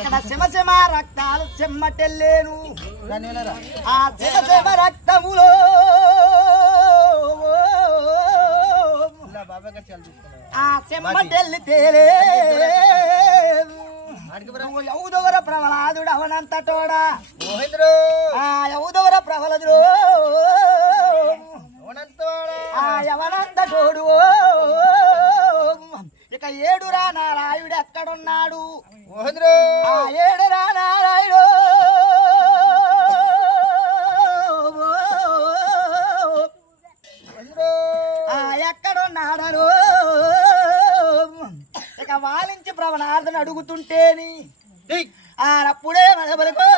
అక్కడ శివశివ రక్తాలు చెమ్మటెల్లేను ఆ శివశివ రక్తములో ఆ చెమ్మటెల్లి తేలే యౌదవర ప్రహ్లాదుడు అవనంతటోడా యౌదవర ప్రహ్లాదుడు యవనంతటోడు ఇక ఏడురా నారాయుడు ఎక్కడున్నాడు ఏడురా నారాయుడు ఎక్కడున్నాడను ఇక వాలించి ప్రవణార్థను అడుగుతుంటేని అప్పుడే మనబలకు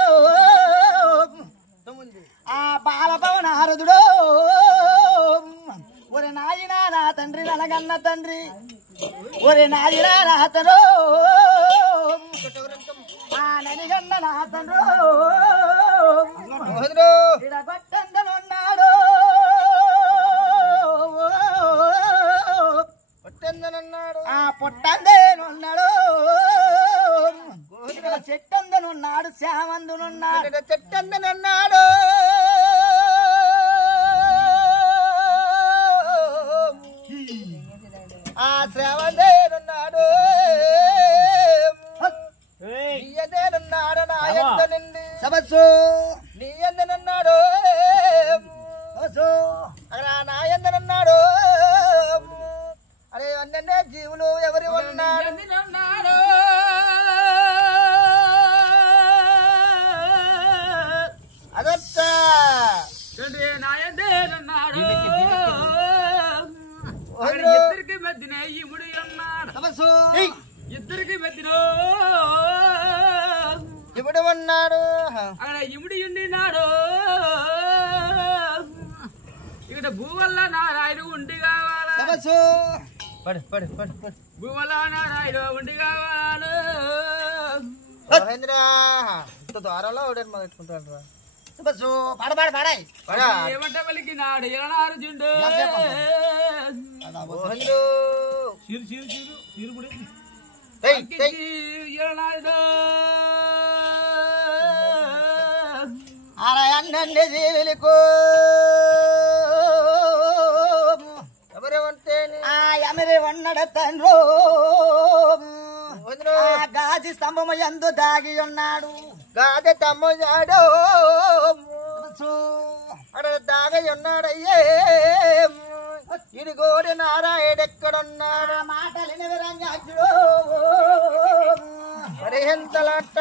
ఆ బాలపవనారదుడు ఒరే నాయనా నా తండ్రి నలగన్న తండ్రి ఒరే నాయనా నా తండ్రి ఆ ననిగన్న నా తండ్రి ఇడగొట్టందనున్నాడు ఆ పొట్టందేనున్నాడు చెట్టందనున్నాడు శ్యామందునున్నాడు చెట్టందనున్నాడు ఆ శ్రవణేనున్నాడు నీయదేనున్నాడు నా ఎంత నిండి సబస్సు నీ ఎందనున్నాడు అక్కడ నా ఎందనున్నాడు అరే అన్నే జీవులు ఎవరి ఉన్నాడు అదొచ్చా నాయదేనున్నాడు ఇద్దరికి మధ్యన ఇముడు అన్నాడు ఇద్దరికి మధ్యన ఇముడు ఉన్నాడు అక్కడ ఇముడి ఉండినాడు ఇక్కడ భూవల్ల నారాయణ ఉండి కావాలా భూవల్ల నారాయణ ఉండి కావాలి ద్వారాలో పెట్టుకుంటాడు ఏమంటే వాళ్ళకి నాడు ఎలార్జుండు అన్నన్ని జీవులకు ఎవరేమంటే ఎమరి వన్నడ తండ్రు గాజి స్తంభము ఎందు దాగి ఉన్నాడు గాజి తమ్ముడు అక్కడ దాగి ఉన్నాడయ్యే ఇడిగోడి నారాయణ ఎక్కడున్నాడు మాటలు విరంగాడు మరి ఎంతలాట